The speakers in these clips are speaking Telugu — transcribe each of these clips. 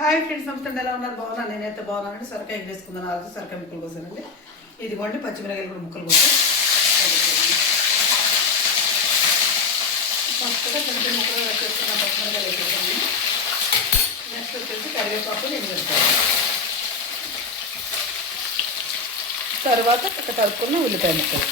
హాయ్ ఫ్రెండ్స్, నమస్తే. ఎలా ఉన్నారు? బాగున్నాను. నేనైతే బాగున్నానండి. సొరకాయ చేసుకుందాను. ఆలోచన సొరకాయ ముక్కలు కోసానండి. ఇదిగోండి పచ్చిమిరకాయలు కూడా ముక్కలు కోసాను. ఫస్ట్గా చిన్న చిన్న ముక్కలు చేసుకున్న పచ్చిమిరకాయలు వేసేసాను. నెక్స్ట్ వచ్చేసి కరివేపాకు నేను వేస్తాను. తర్వాత తరుక్కున్న ఉల్లిపాయ ముక్కలు,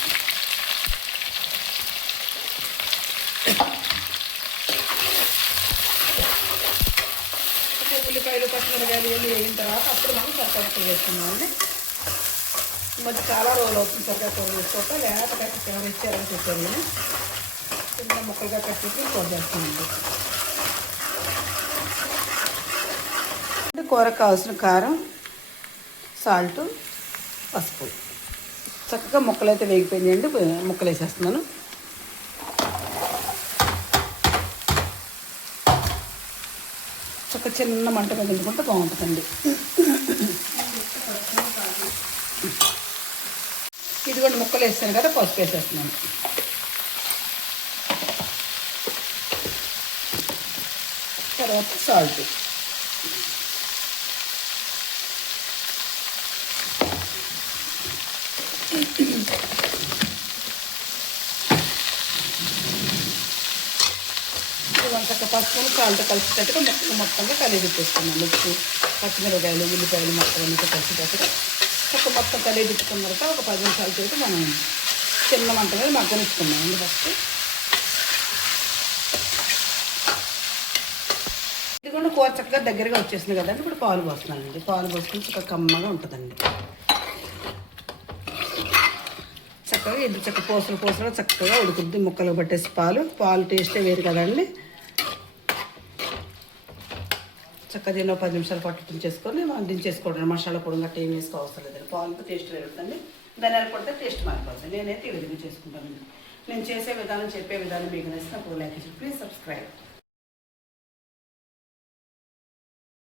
ఉల్లిపాయలు పచ్చిమిరకాయలు వెళ్ళి వేగిన తర్వాత అప్పుడు మనం సొరకాయ ముక్కలు వేసుకున్నామండి. మధ్య చాలా రోజులు అవుతుంది సొరకాయ కూర వేసుకోక. లేకపోతే ఎవరు ఇచ్చారని చెప్పారు. నేను చిన్న ముక్కలుగా కట్టి కూర చేస్తానండి. కూరకు కావాల్సిన కారం, సాల్ట్, పసుపు. చక్కగా ముక్కలు అయితే వేగిపోయిందండి. ముక్కలు వేసేస్తున్నాను. చక్కగా చిన్న మంట మీద వండుకుంటే బాగుంటుందండి. ఇదిగోండి ముక్కలు వేస్తాను కదా, పసుపు వేసేస్తున్నాను. తర్వాత సాల్ట్, చక్కగా పసుపుని సాల్ట్ కలిసేటట్టుగా మొత్తంగా కలిపి పెట్టేసుకున్నాను. ఉప్పు, పచ్చిమిరకాయలు, ఉల్లిపాయలు మొత్తం కలిసేటట్టుగా మొత్తం కలిపి పెట్టుకున్న తర్వాత ఒక 10 నిమిషాల తర్వాత మనం చిన్న మంట మీద మగ్గనిచ్చుకున్నామండి. ఫస్ట్ ఇదిగోండి కూర చక్కగా దగ్గరగా వచ్చేసింది కదండి. ఇప్పుడు పాలు పోస్తున్నానండి. పాలు పోసుకుని చక్కగా కమ్మగా ఉంటుందండి. చక్కగా ఇది చక్కగా పూసలు చక్కగా ఉడుకుద్ది. ముక్కలు పట్టేసి పాలు టేస్టే వేరు కదండి. చక్కగా దీనిలో 10 నిమిషాలు పట్టు చేసుకొని మనం దించేసుకోవడం. మసాలా పొడి గట్ట ఏం వేసుకో అవసరం లేదండి. పాలతో టేస్ట్ వేరుతుందండి. ధనియాల పొడితే టేస్ట్ మారిపోతుంది. నేనైతే ఈ విధంగా చేసుకుంటానండి. నేను చేసే విధానం, చెప్పే విధానం మీకు నచ్చినప్పుడు లైక్ చేసి ప్లీజ్ సబ్స్క్రైబ్.